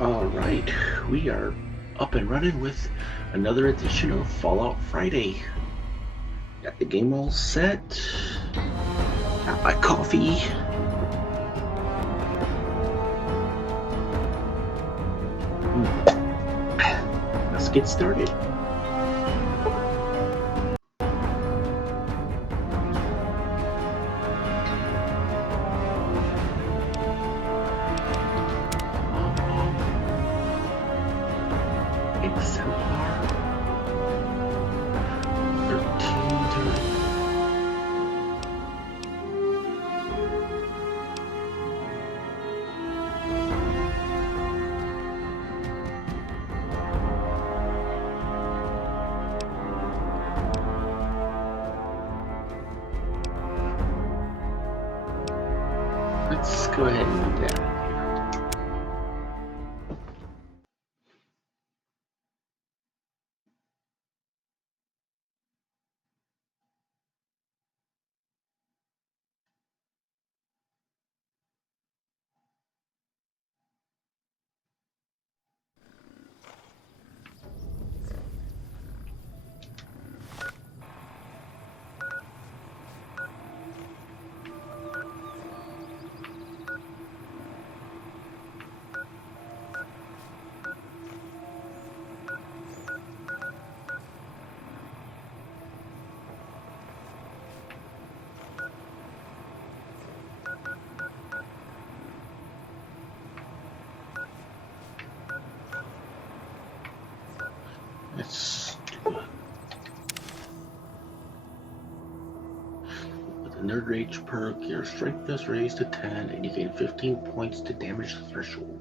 All right, we are up and running with another edition of Fallout Friday. Got the game all set. Got my coffee. Let's get started. XLR 13 turret. Let's go ahead and move that up here. Let's do it. With the Nerd Rage perk, your strength is raised to 10 and you gain 15 points to damage threshold.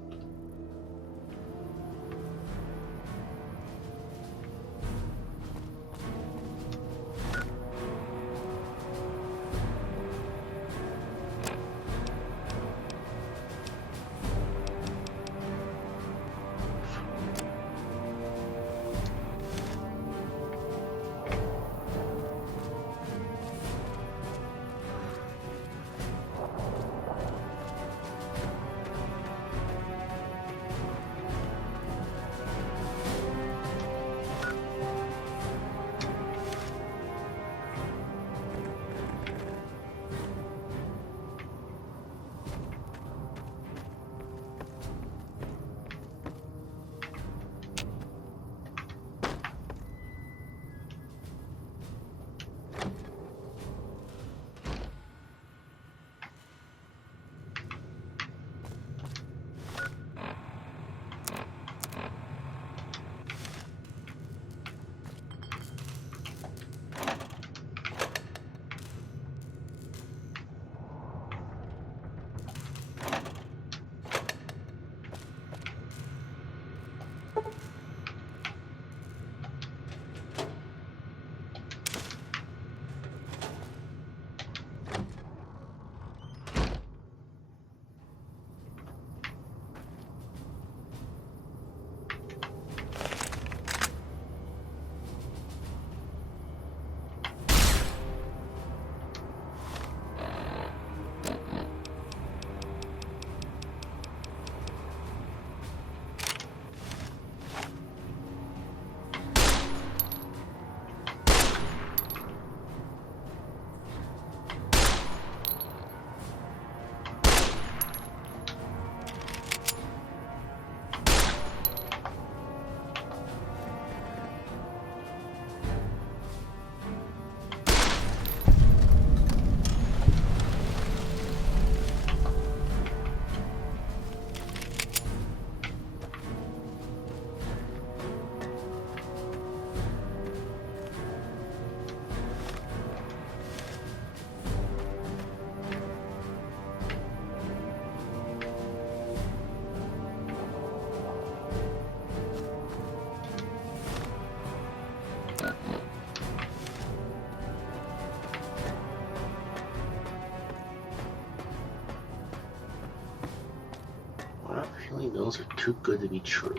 I have a feeling those are too good to be true.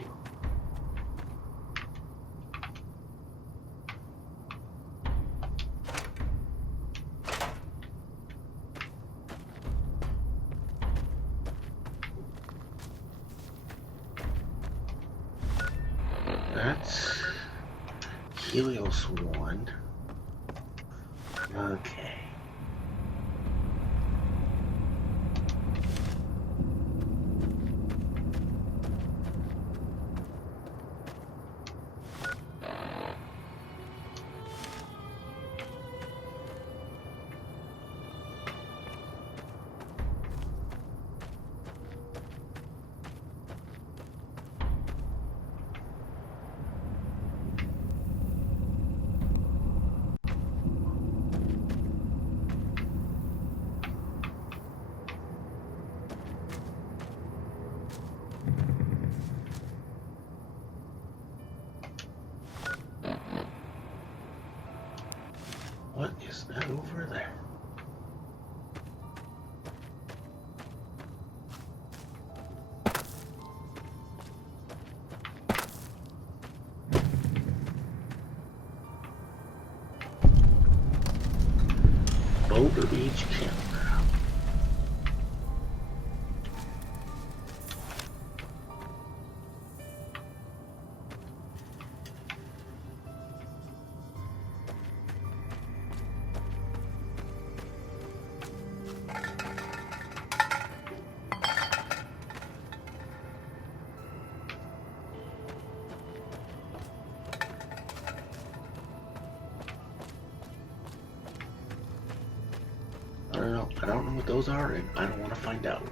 That's Helios 1. Okay. What is that over there? Boulder Beach Campground. I don't know what those are, and I don't want to find out.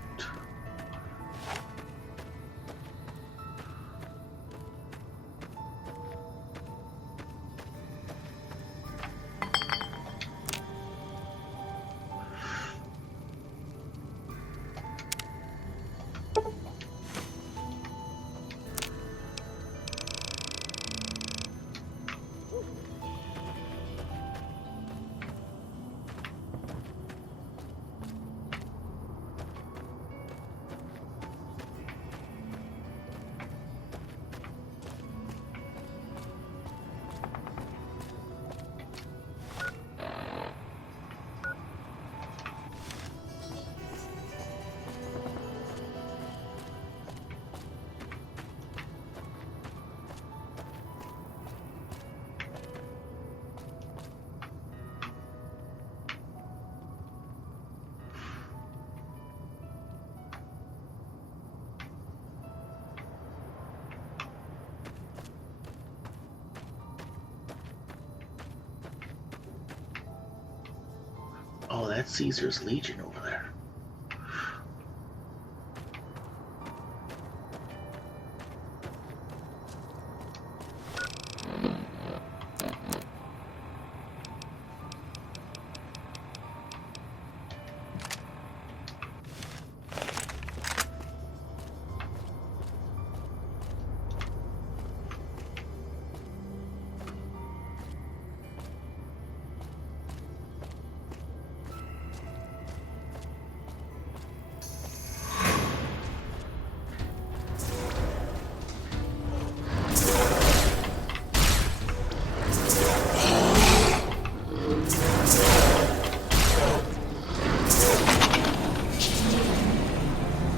Oh, that's Caesar's Legion over there.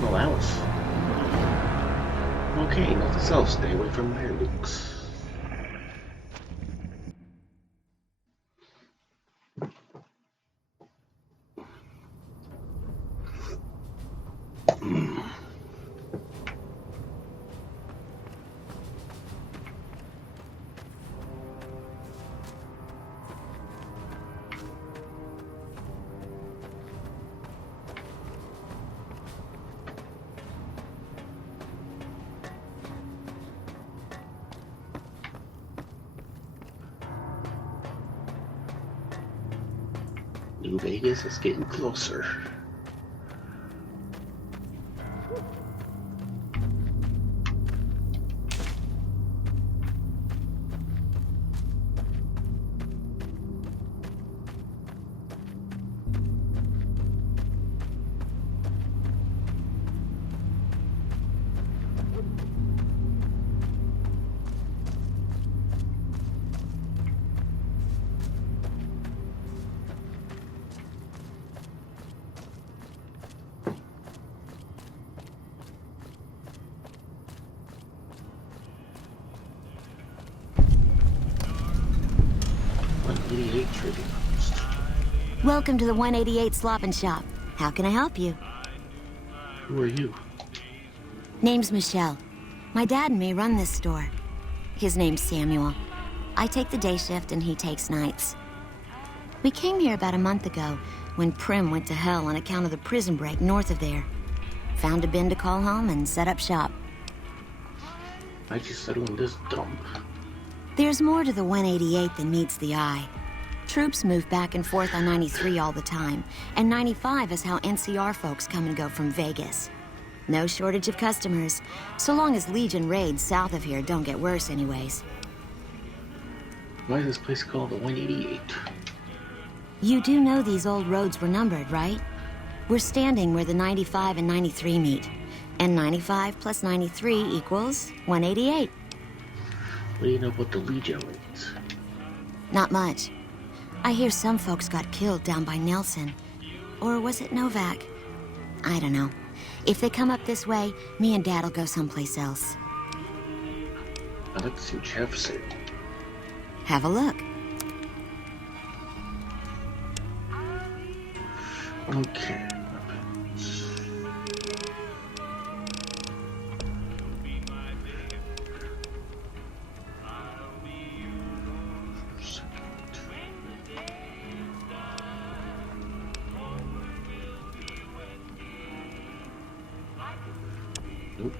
Well, that was... Okay, nothing else. Stay away from there, Luke's. New Vegas is getting closer. 188 trading post. Welcome to the 188 Slop and Shop. How can I help you? Who are you? Name's Michelle. My dad and me run this store. His name's Samuel. I take the day shift and he takes nights. We came here about a month ago when Prim went to hell on account of the prison break north of there. Found a bin to call home and set up shop. Why'd you settle in this dump? There's more to the 188 than meets the eye. Troops move back and forth on 93 all the time, and 95 is how NCR folks come and go from Vegas. No shortage of customers, so long as Legion raids south of here don't get worse anyways. Why is this place called the 188? You do know these old roads were numbered, right? We're standing where the 95 and 93 meet, and 95 plus 93 equals 188. What do you know about the Legion raids? Not much. I hear some folks got killed down by Nelson. Or was it Novak? I don't know. If they come up this way, me and Dad'll go someplace else. I'd like to see what you have for sale. Have a look. Okay. Weapons. Nope.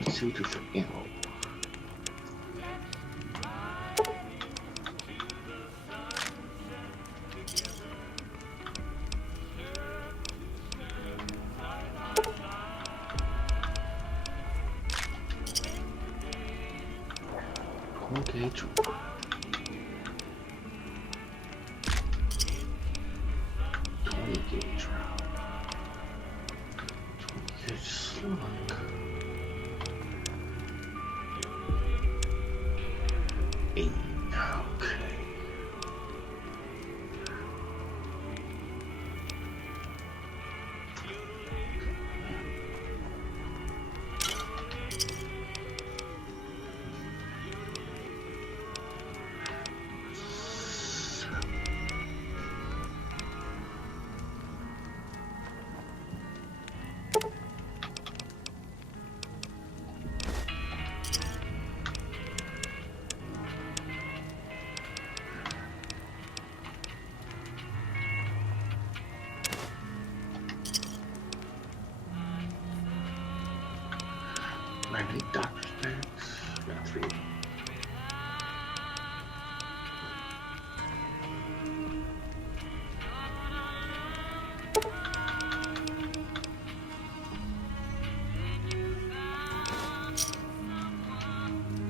Let's see what we do for ammo. Okay, 20 gauge round. 20 gauge slug. Okay. Do I have any doctor's bags? Got 3.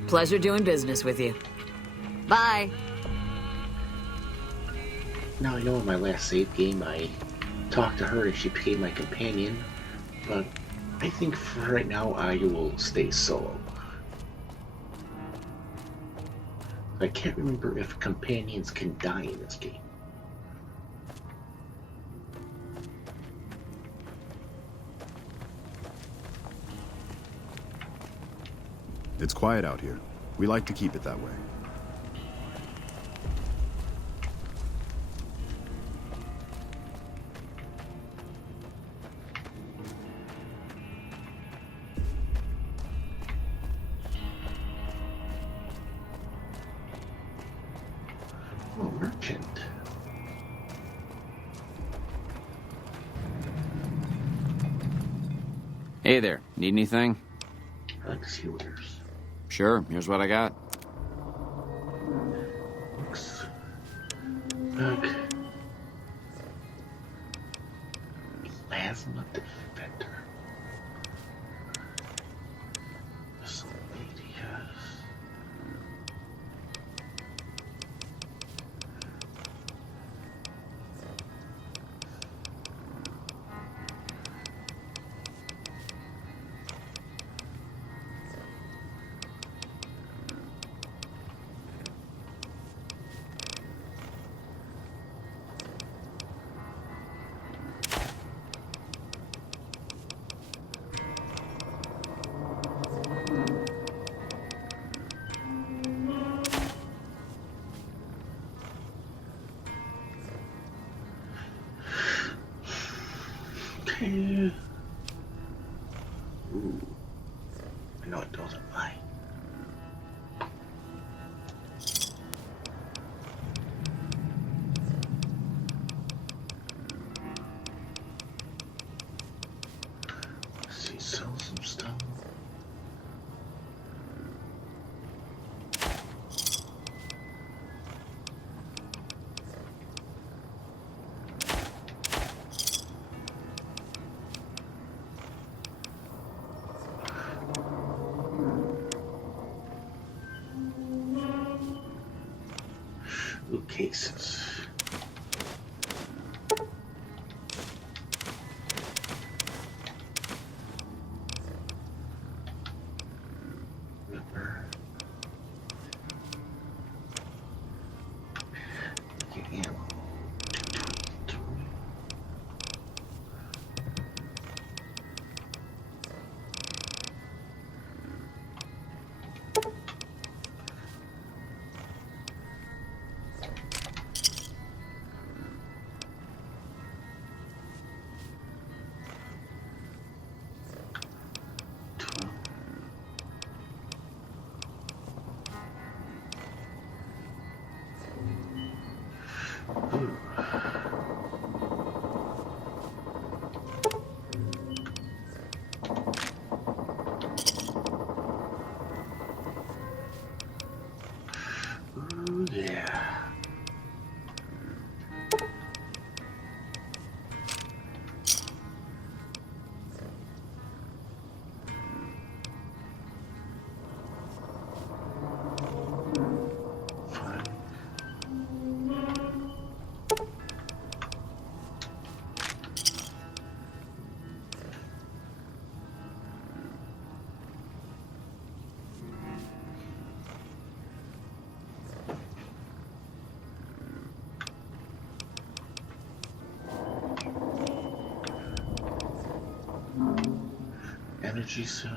Pleasure doing business with you. Bye. Now I know in my last save game I talked to her and she became my companion, but I think for right now I will stay solo. I can't remember if companions can die in this game. It's quiet out here. We like to keep it that way. Oh, merchant. Hey there, need anything? I like to see wares. Sure, here's what I got. Looks. Okay. Plasma defender. This lady has. Yeah. Ooh. I know it doesn't lie. Let's see, sell some stuff. Ooh, cases. Ripper. Okay, ammo. 223. Ooh. Ooh, yeah. Fine. Energy cell.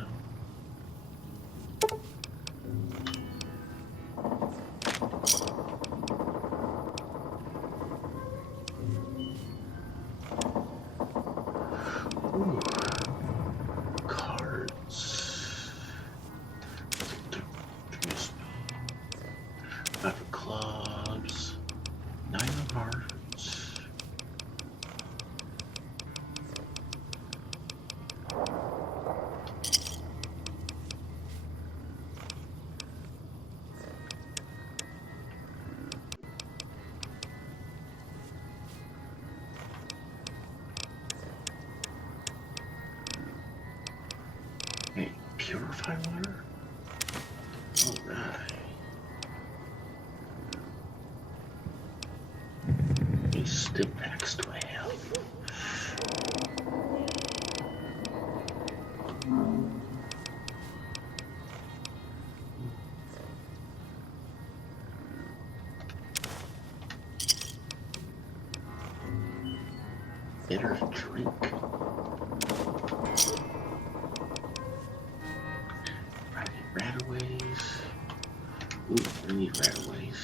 Ooh. Cards. Five of clubs. 9 of hearts. Hey, purify water? Alright. These stim packs do I have? Bitter drink. Rataways. Ooh, I need rataways.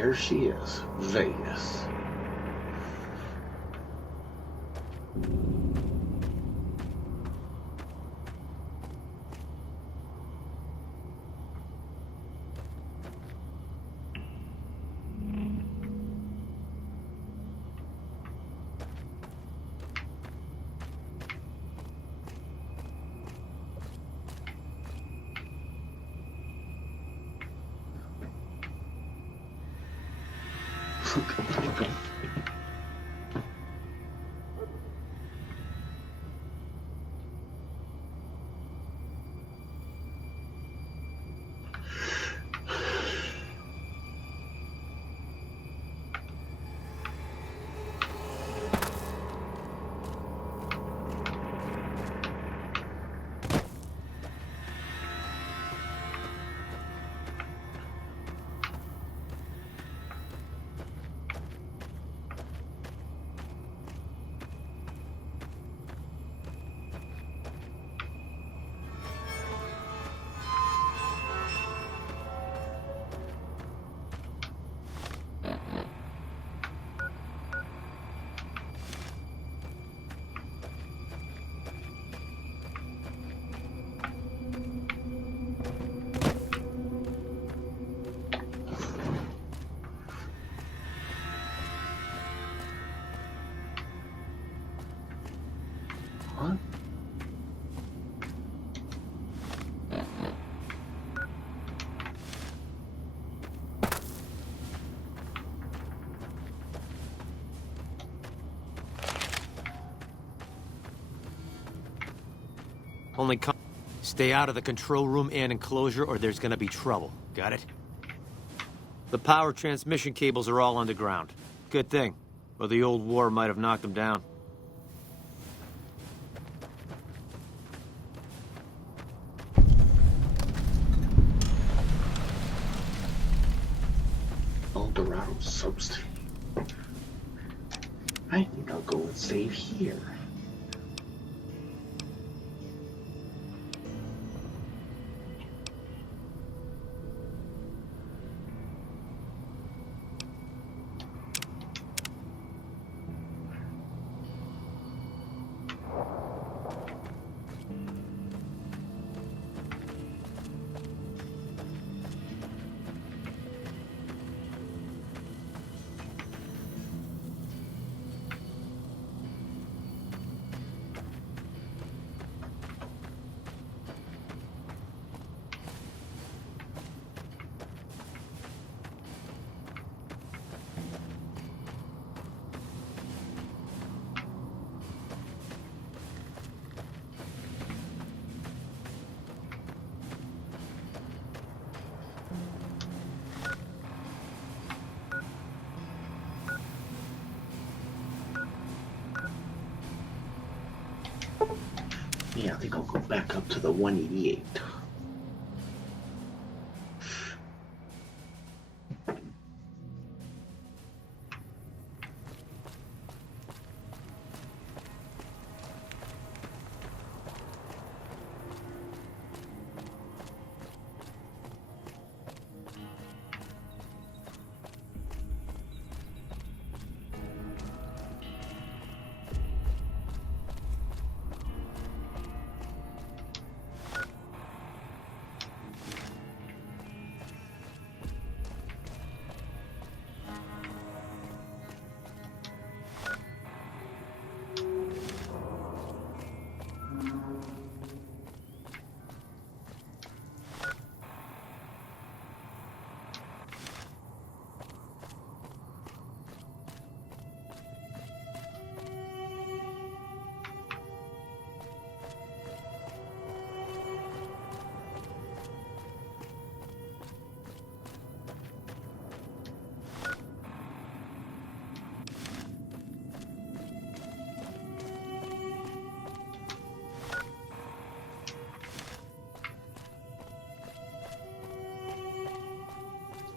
there she is, Vegas. Huh? Stay out of the control room and enclosure or there's gonna be trouble. Got it? The power transmission cables are all underground. Good thing. Or the old war might have knocked them down. El Dorado substation. I think I'll go and save here. Yeah, I think I'll go back up to the 188.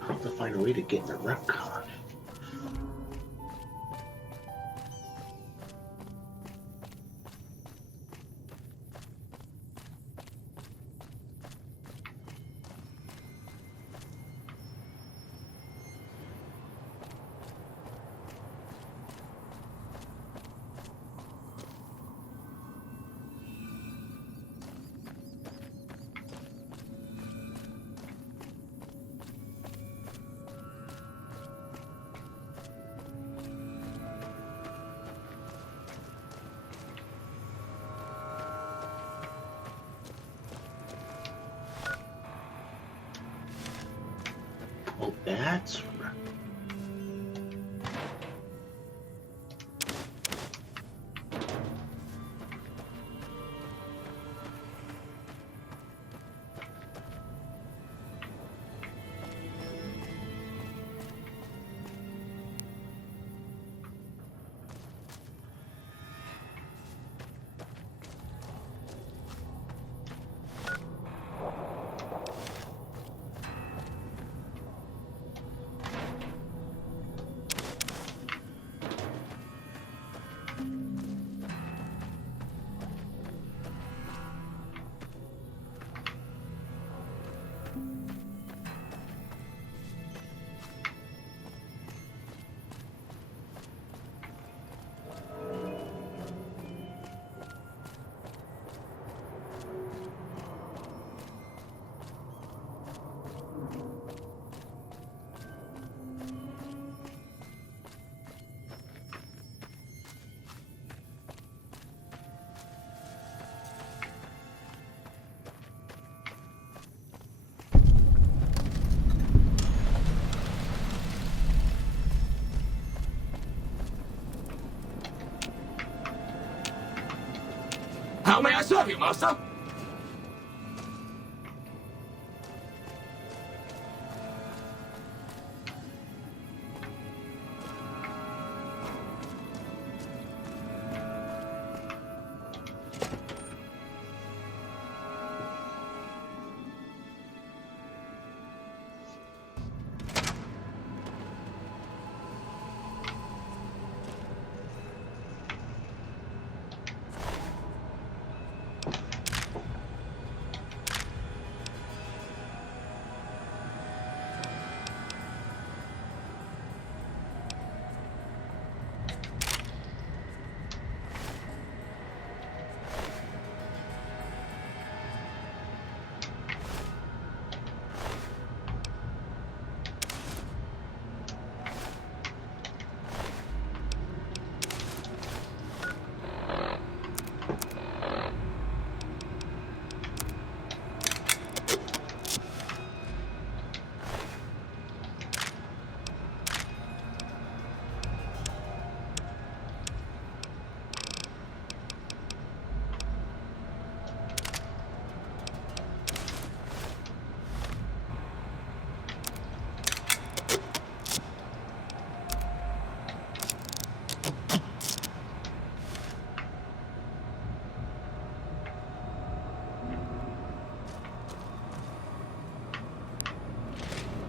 I'll have to find a way to get in the rep card. Oh, that's right. How may I serve you, master?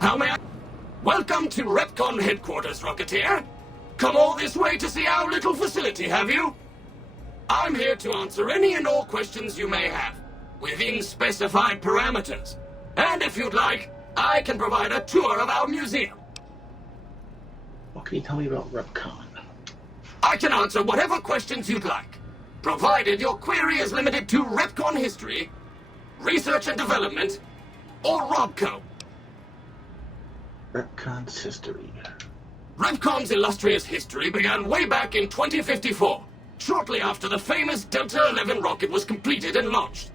How may I... Welcome to Repcon headquarters, Rocketeer. Come all this way to see our little facility, have you? I'm here to answer any and all questions you may have, within specified parameters. And if you'd like, I can provide a tour of our museum. What can you tell me about Repcon? I can answer whatever questions you'd like, provided your query is limited to Repcon history, research and development, or Robco. Repcon's history. Repcon's illustrious history began way back in 2054, shortly after the famous Delta 11 rocket was completed and launched.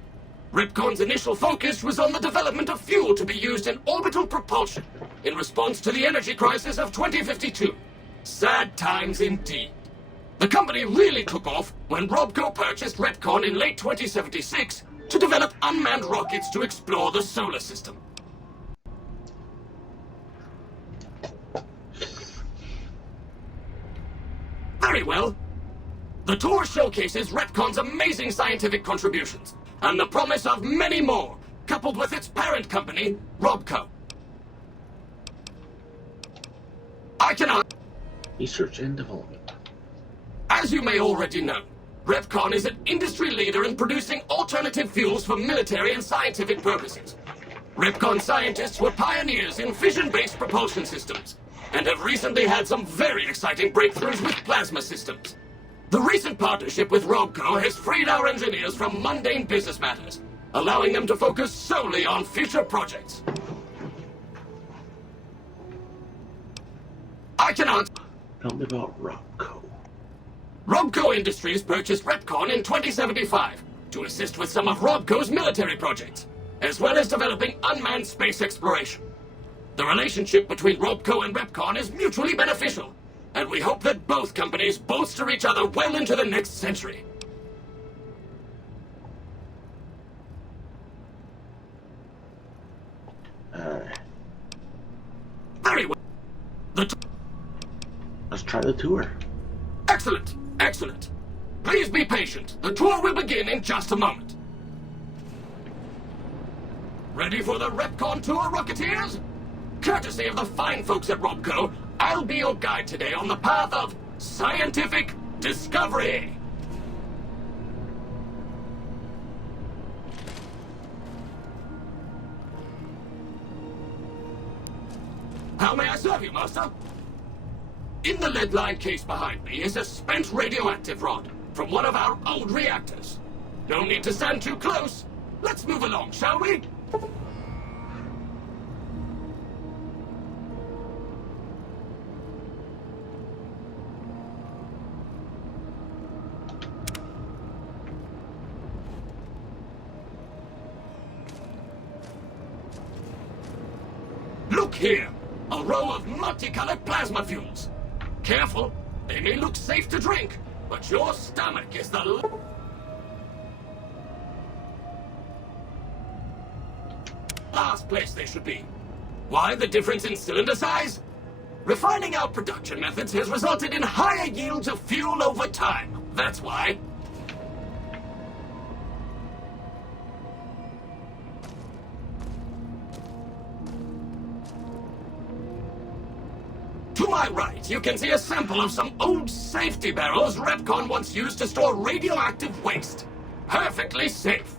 Repcon's initial focus was on the development of fuel to be used in orbital propulsion in response to the energy crisis of 2052. Sad times indeed. The company really took off when Robco purchased Repcon in late 2076 to develop unmanned rockets to explore the solar system. Very well. The tour showcases Repcon's amazing scientific contributions and the promise of many more, coupled with its parent company, Robco. I cannot... Research and development. As you may already know, Repcon is an industry leader in producing alternative fuels for military and scientific purposes. Repcon scientists were pioneers in fission-based propulsion systems, and have recently had some very exciting breakthroughs with plasma systems. The recent partnership with Robco has freed our engineers from mundane business matters, allowing them to focus solely on future projects. I can answer... Tell me about Robco. Robco Industries purchased Repcon in 2075 to assist with some of Robco's military projects, as well as developing unmanned space exploration. The relationship between Robco and Repcon is mutually beneficial, and we hope that both companies bolster each other well into the next century. Very well. Let's try the tour. Excellent, excellent. Please be patient. The tour will begin in just a moment. Ready for the Repcon tour, Rocketeers? Courtesy of the fine folks at Robco, I'll be your guide today on the path of scientific discovery. How may I serve you, Master? In the lead-lined case behind me is a spent radioactive rod from one of our old reactors. No need to stand too close. Let's move along, shall we? Look here, a row of multicolored plasma fuels. Careful, they may look safe to drink, but your stomach is the last place they should be. Why the difference in cylinder size? Refining our production methods has resulted in higher yields of fuel over time. That's why. To my right, you can see a sample of some old safety barrels Repcon once used to store radioactive waste. Perfectly safe.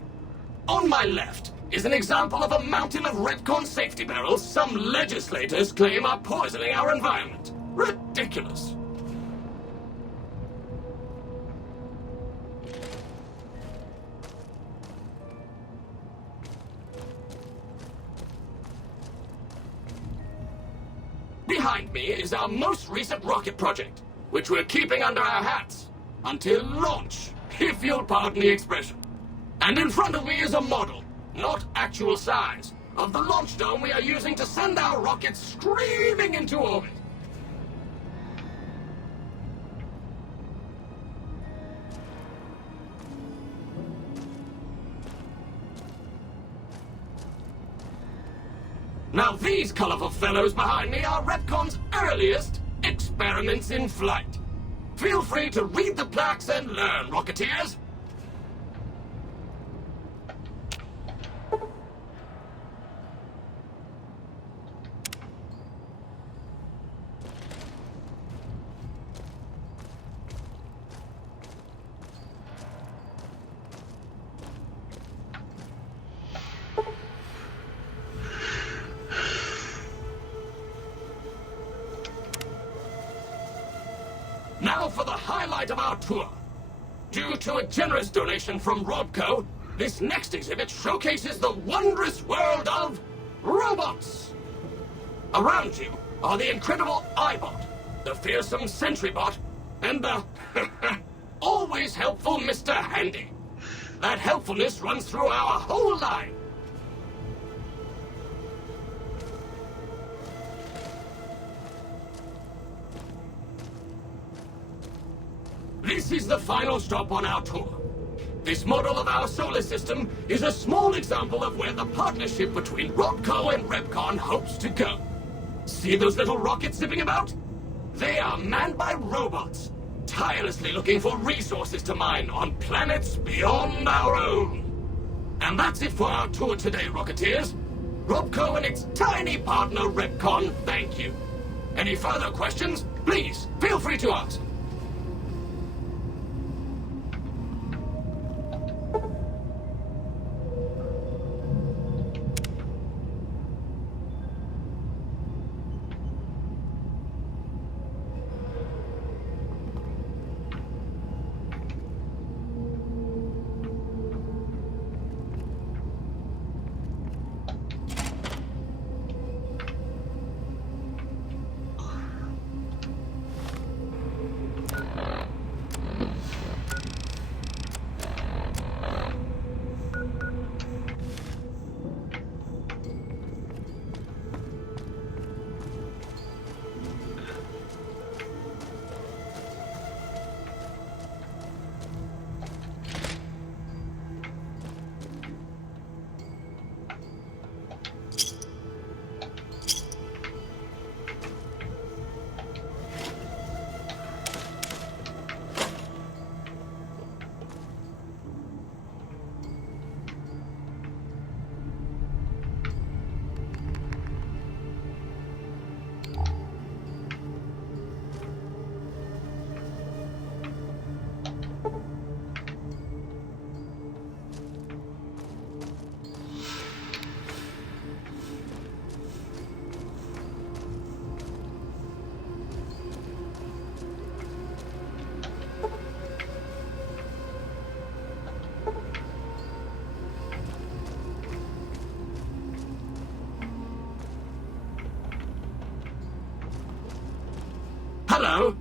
On my left is an example of a mountain of Repcon safety barrels some legislators claim are poisoning our environment. Ridiculous. Behind me is our most recent rocket project, which we're keeping under our hats until launch, if you'll pardon the expression. And in front of me is a model, not actual size, of the launch dome we are using to send our rockets screaming into orbit. Now these colorful fellows behind me are Repcon's earliest experiments in flight. Feel free to read the plaques and learn, Rocketeers. Now for the highlight of our tour. Due to a generous donation from Robco, this next exhibit showcases the wondrous world of robots. Around you are the incredible iBot, the fearsome SentryBot, and the always helpful Mr. Handy. That helpfulness runs through our whole line. This is the final stop on our tour. This model of our solar system is a small example of where the partnership between Robco and Repcon hopes to go. See those little rockets zipping about? They are manned by robots, tirelessly looking for resources to mine on planets beyond our own. And that's it for our tour today, Rocketeers. Robco and its tiny partner Repcon thank you. Any further questions? Please, feel free to ask. Hello.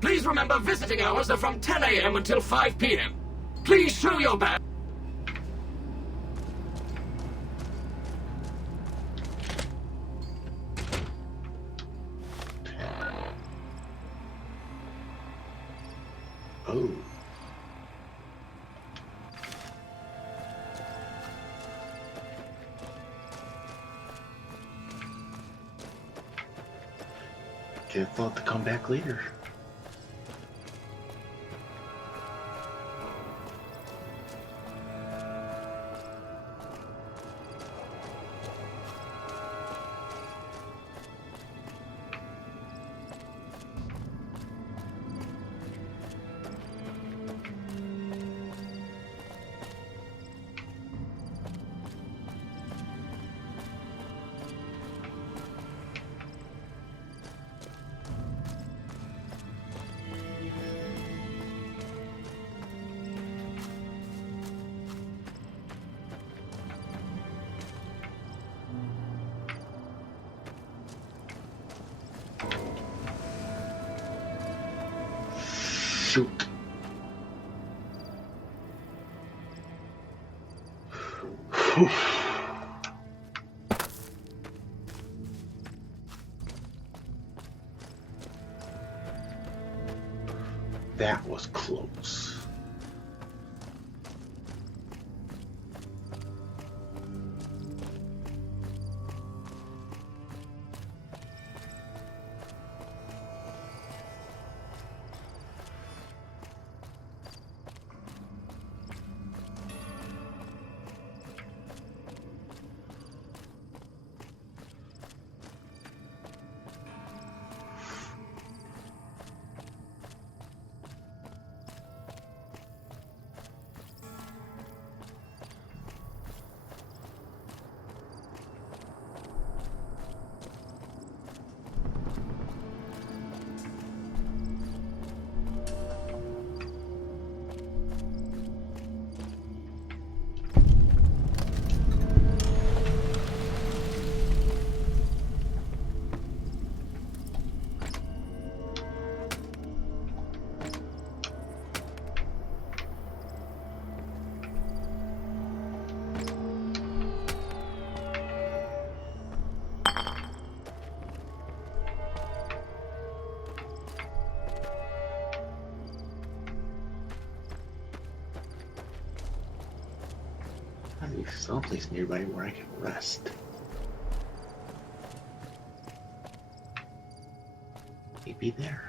Please remember visiting hours are from 10 a.m. until 5 p.m. Please show your badge. Oh. Should have thought to come back later. Shoot. That was close. There's someplace nearby where I can rest. Maybe there.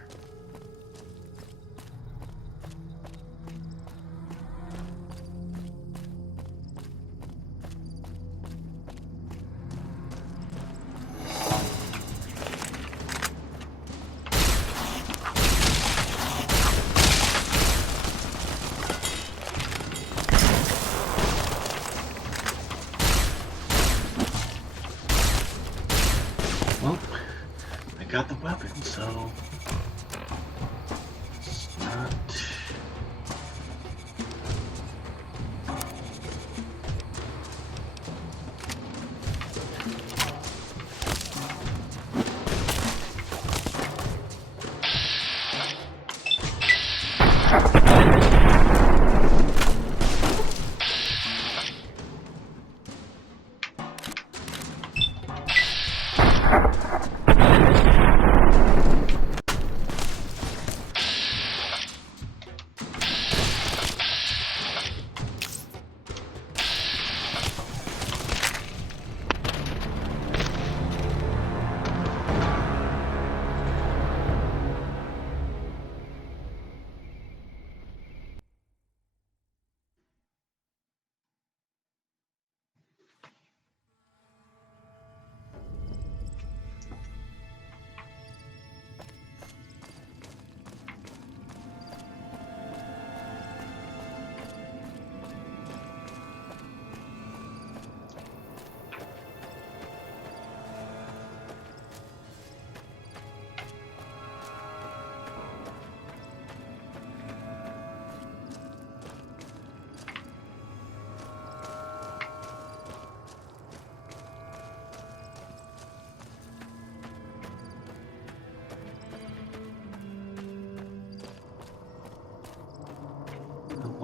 Well, I got the weapon, so it's not.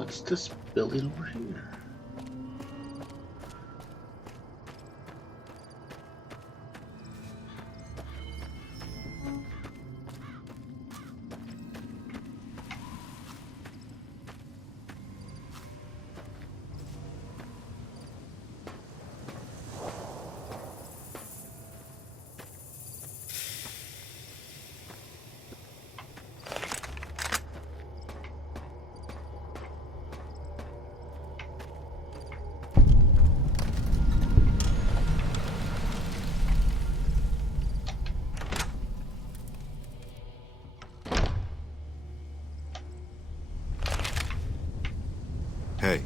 what's this building over here? Hey,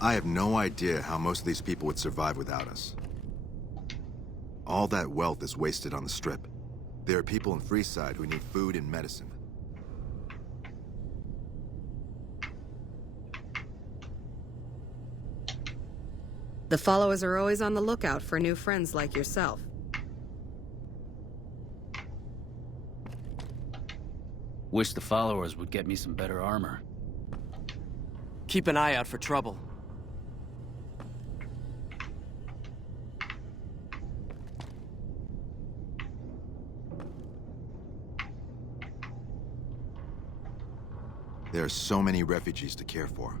I have no idea how most of these people would survive without us. All that wealth is wasted on the Strip. There are people in Freeside who need food and medicine. The followers are always on the lookout for new friends like yourself. Wish the followers would get me some better armor. Keep an eye out for trouble. There are so many refugees to care for.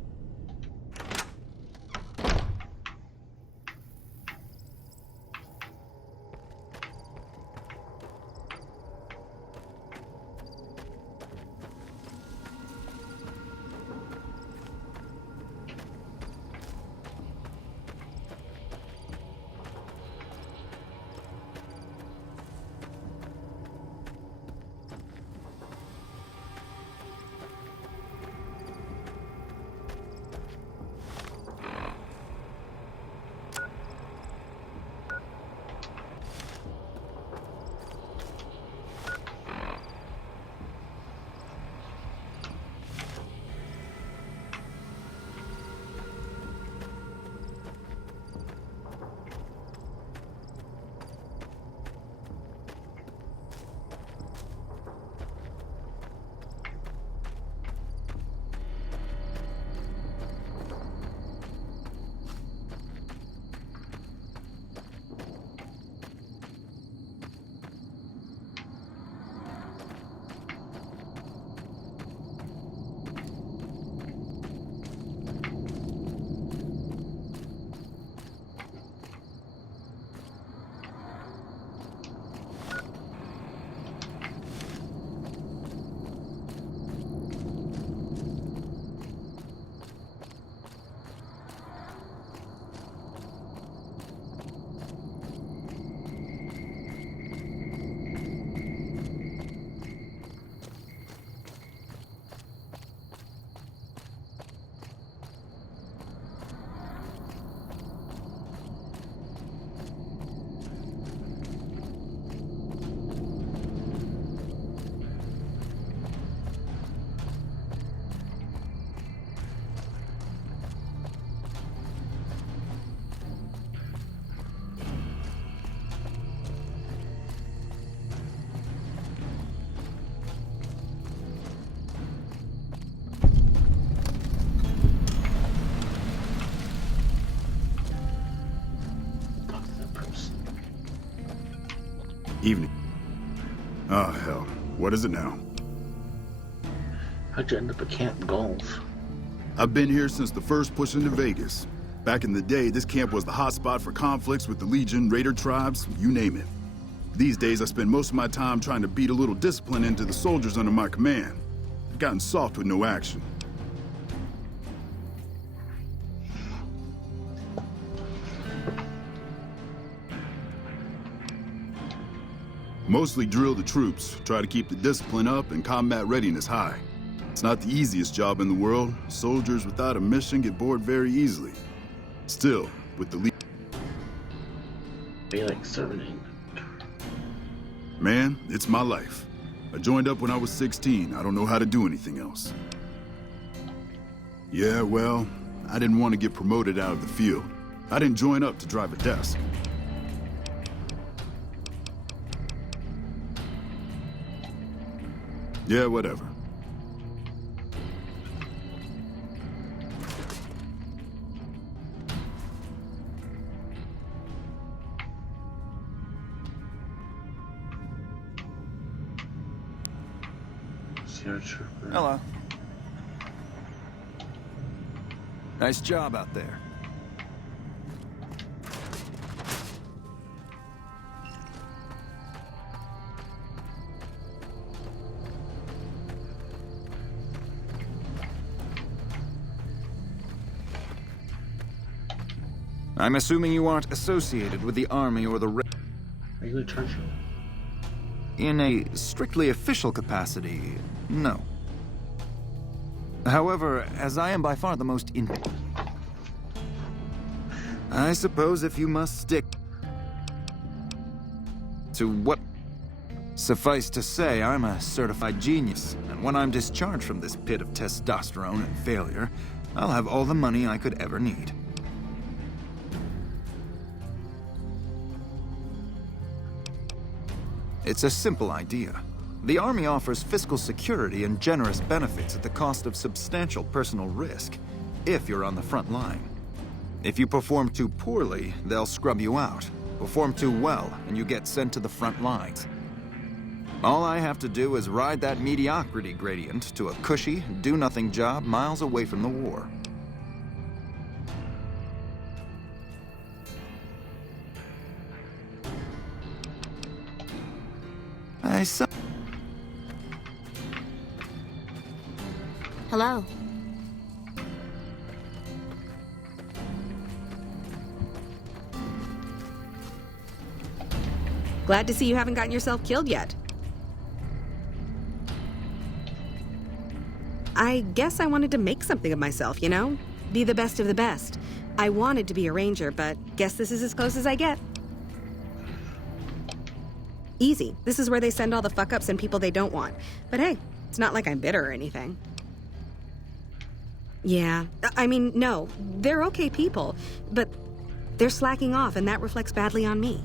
Evening. Oh, hell. What is it now? How'd you end up at Camp Golf? I've been here since the first push into Vegas. Back in the day, this camp was the hotspot for conflicts with the Legion, Raider tribes, you name it. These days, I spend most of my time trying to beat a little discipline into the soldiers under my command. I've gotten soft with no action. Mostly drill the troops, try to keep the discipline up and combat readiness high. It's not the easiest job in the world. Soldiers without a mission get bored very easily. Still, with the They like serving. Man, it's my life. I joined up when I was 16. I don't know how to do anything else. Yeah, well, I didn't want to get promoted out of the field. I didn't join up to drive a desk. Yeah, whatever. Hello. Nice job out there. I'm assuming you aren't associated with the Army or the Are you in charge? In a strictly official capacity, no. However, as I am by far the most I suppose if you must stick to what... Suffice to say, I'm a certified genius, and when I'm discharged from this pit of testosterone and failure, I'll have all the money I could ever need. It's a simple idea. The Army offers fiscal security and generous benefits at the cost of substantial personal risk, if you're on the front line. If you perform too poorly, they'll scrub you out. Perform too well, and you get sent to the front lines. All I have to do is ride that mediocrity gradient to a cushy, do-nothing job miles away from the war. Hello. Glad to see you haven't gotten yourself killed yet. I guess I wanted to make something of myself, you know? Be the best of the best. I wanted to be a ranger, but guess this is as close as I get. Easy. This is where they send all the fuck-ups and people they don't want. But hey, it's not like I'm bitter or anything. Yeah, I mean, no, they're okay people, but they're slacking off and that reflects badly on me.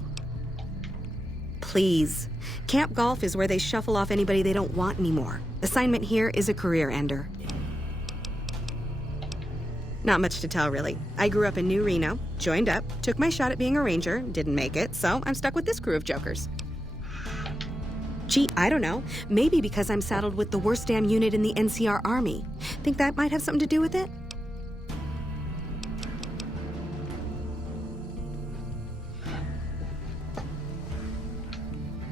Please. Camp Golf is where they shuffle off anybody they don't want anymore. Assignment here is a career ender. Not much to tell, really. I grew up in New Reno, joined up, took my shot at being a ranger, didn't make it, so I'm stuck with this crew of jokers. Gee, I don't know. Maybe because I'm saddled with the worst damn unit in the NCR Army. Think that might have something to do with it?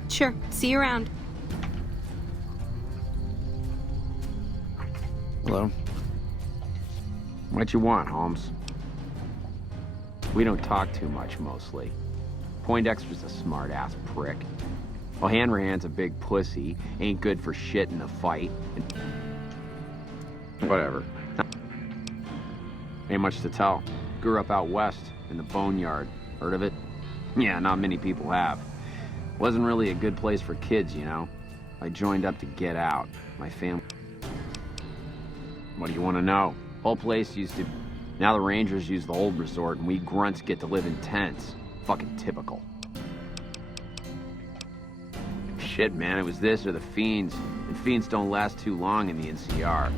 Sure. See you around. Hello. What you want, Holmes? We don't talk too much, mostly. Poindexter's a smart-ass prick. Well, Hanrahan's a big pussy, ain't good for shit in a fight. Whatever. Ain't much to tell. Grew up out west, in the Boneyard. Heard of it? Yeah, not many people have. Wasn't really a good place for kids, you know? I joined up to get out. My family... What do you want to know? Whole place used to... Now the Rangers use the old resort, and we grunts get to live in tents. Fucking typical. Shit, man, it was this or the Fiends. And Fiends don't last too long in the NCR.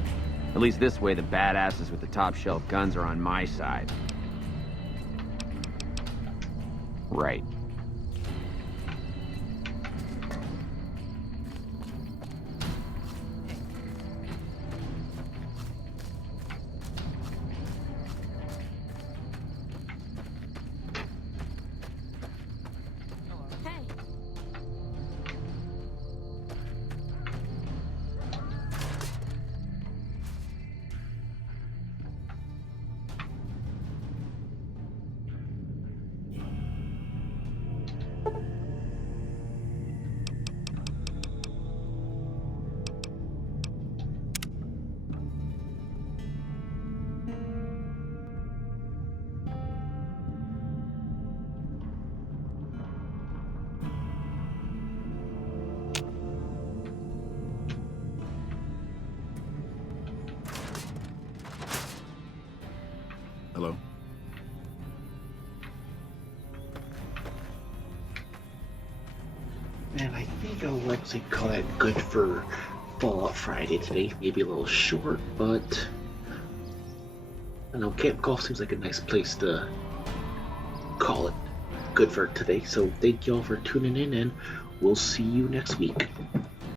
At least this way, the badasses with the top-shelf guns are on my side. Right. Hello? Man, I think I'll actually call that good for Fallout Friday today. Maybe a little short, but I don't know, Camp Golf seems like a nice place to call it good for today. So thank y'all for tuning in, and we'll see you next week.